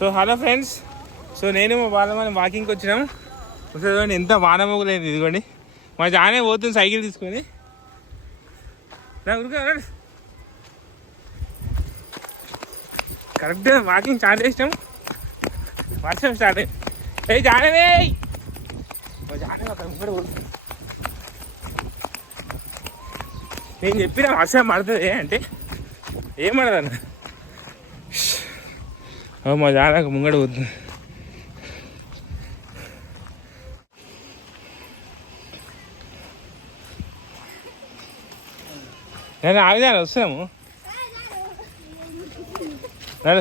So hello friends, so నేను మా వాళ్ళ మనం వాకింగ్కి వచ్చినాం. చూడండి ఎంత వానమోగలేదు. ఇదిగోండి మా జానే పోతుంది సైకిల్ తీసుకొని. కరెక్ట్గా వాకింగ్ స్టార్ట్ చేసినాం, వర్షం స్టార్ట్ అయింది. ఏ జానవే మా జానే అక్కడ కూడా పోతుంది. నేను చెప్పిన వర్షం పడుతుంది అంటే ఏమడదన్న మా జానకు ముంగడ పోతుంది. నేను ఆవిదాని వస్తున్నాము. దా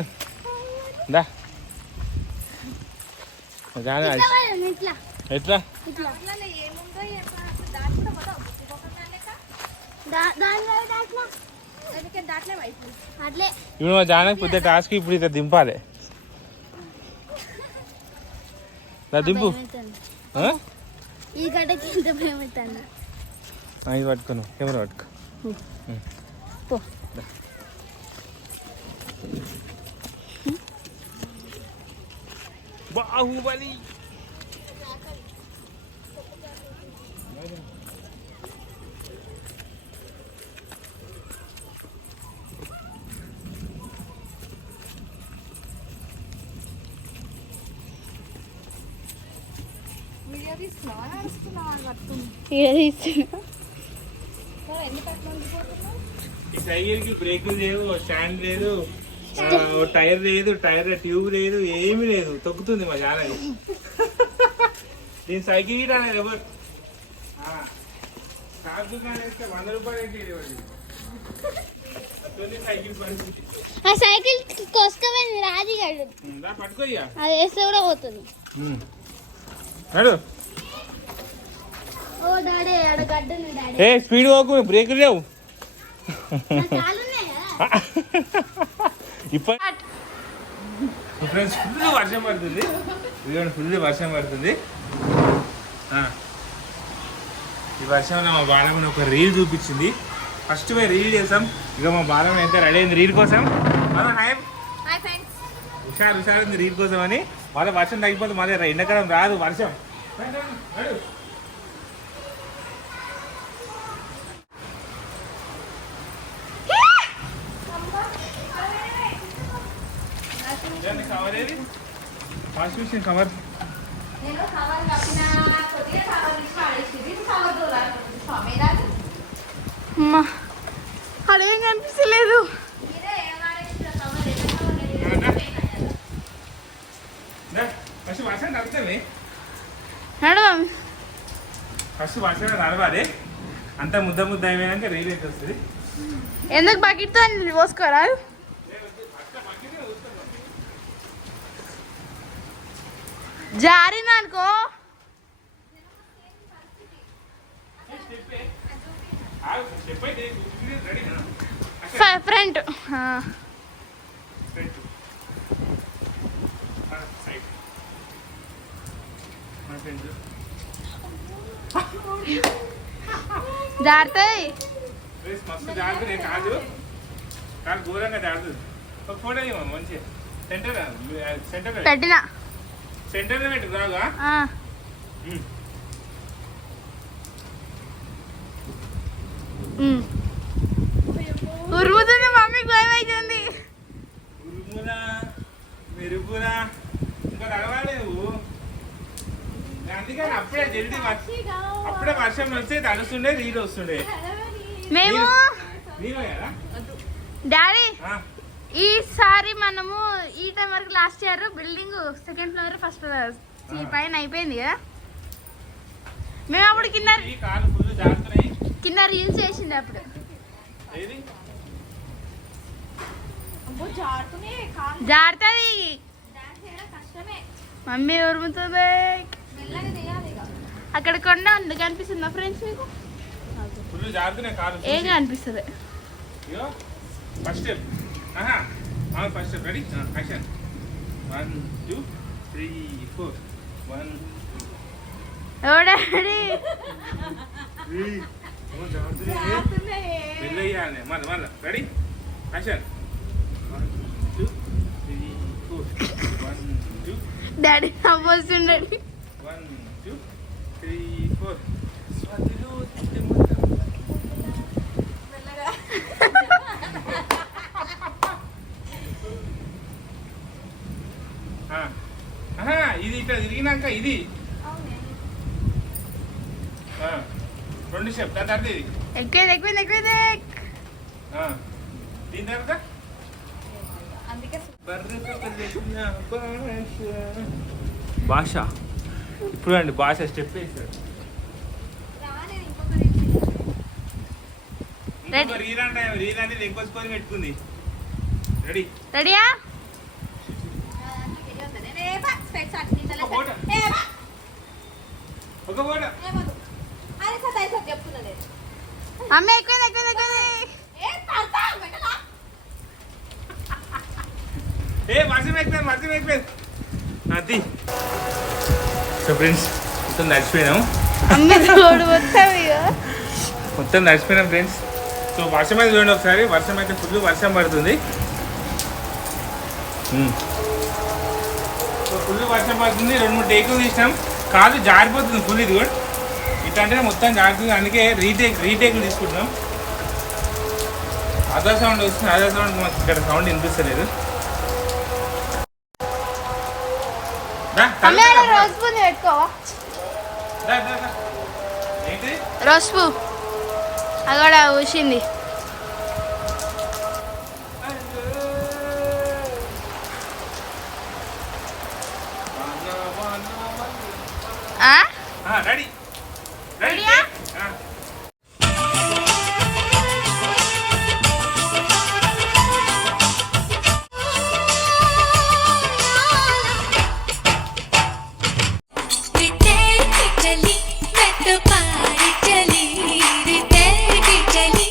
ఎట్లా ఇప్పుడు మా జానకి పెద్ద టాస్క్. ఇప్పుడు ఇట్లా దింపాలి. దింపు ఇది పట్టుకోను, కెమెరా పట్టుకో. బాహుబలి ఈ సైకిల్కి బ్రేకులు లేవు, స్టాండ్ లేదు, టైర్ లేదు, టైర్ ట్యూబ్ లేదు, ఏమీ లేదు. తొక్కుతుంది మా జాన. దీని సైకిల్ అనేది ఎవరు వేస్తే 100 రూపాయలు సైకిల్ పరిస్థితి. సైకిల్ కోసుకపోయింది రాజీ గారు. పట్టుకోయ్యా, అది వేస్తే కూడా పోతుంది. ఏ స్పీడ్ పోకు, బ్రేకులు లేవు. ఇప్పుడు ఫ్రెండ్స్ ఫుల్ వర్షం పడుతుంది. ఇదిగోండి ఫుల్ వర్షం పడుతుంది. ఈ వర్షంలో మా బాలమని ఒక రీల్ చూపించింది. ఫస్ట్ మేము రీల్ చేసాం. ఇక మా బాలమని అయితే రెడీ అయింది రీల్ కోసం. హుషారు ఉంది రీల్ కోసం అని. మళ్ళీ వర్షం తగ్గిపోతే మళ్ళీ ఎండాకాలం రాదు వర్షం. కవర్ ఏది వాషింగ్ మిషన్ కవర్. అదేం కనిపిస్తలేదు. ఫస్ట్ వర్షం తగ్గుతామే, ఫస్ట్ వర్షం నడవాలి. అంతా ముద్ద అయిపోయాక రీల్ అయితే వస్తుంది. ఎందుకు బకెట్తో పోసుకోరా? జారిందనుకో ఫ్రంట్ జారుతాయి. మస్తు జారుతుంది కాదు, కానీ ఘోరంగా జారుతుంది. ఒక ఫోటో ఇవ్వ మంచిగా. సెంటర్ పెట్టినా సెంటర్ పెట్టు రాగా. ఉరుముతుంది, మమ్మీకి భయం అవుతుంది. ఉరుమురా మెరుగురా ఇంకా నడవాలి నువ్వు. అందుకని అప్పుడే జల్దీ అప్పుడే వర్షం వస్తే తడుస్తుండే నీళ్ళు వస్తుండే. మేము డాడీ ఈసారి మనము ఈ టైం వరకు last year building 2nd floor 1st floor పైన అయిపోయింది కదా. మేము అప్పుడు కింద రీల్స్ చేసింది. అప్పుడు జారుతుంది, మమ్మీ ఉరుముతుంది. అక్కడ కొండ ఉంది కనిపిస్తుందా ఫ్రెండ్స్ మీకు? ఏం కనిపిస్తుంది? First ready action 1 2 3 4 1 ఎవడాడి వెళ్ళయ్యాలి. మళ్ళీ రెడీ యాక్షన్ 1 2 3 4 1 డాడీ నవ్వొస్తుండీ. 1 2 3 4 ఇది ఇట్లా తిరిగినాక ఇది 2 స్టెప్ దాని తర్వాత ఇది ఎక్కువ దీని తర్వాత భాష ఇప్పుడు అండి భాష స్టెప్ వేస్తాడు. రీల్ అనేది ఎక్కువ పెట్టుకుంది. రెడీ రెడీయా? ఒక ఫోటో అమ్మ ఎక్కువ వర్షం అయిపోయింది అది. సో ఫ్రెండ్స్ మొత్తం నడిచిపోయినాము. మొత్తం నడిచిపోయినాం ఫ్రెండ్స్. సో వర్షం అయితే చూడండి ఒకసారి. వర్షం అయితే ఫుల్ వర్షం పడుతుంది. సో ఫుల్ వర్షం పడుతుంది. 2-3 టేకులు తీసినాం. కాదు జారిపోతుంది ఫుల్. ఇది కూడా ఇట్లా అంటే మొత్తం జారుతుంది. అందుకే రీటేకులు తీసుకుంటున్నాం. అదర్ సౌండ్ వస్తుంది. అదర్ సౌండ్ మాకు ఇక్కడ సౌండ్ వినిపిస్తలేదు. రోస్పు అక్కడ ఊసింది. రెడీ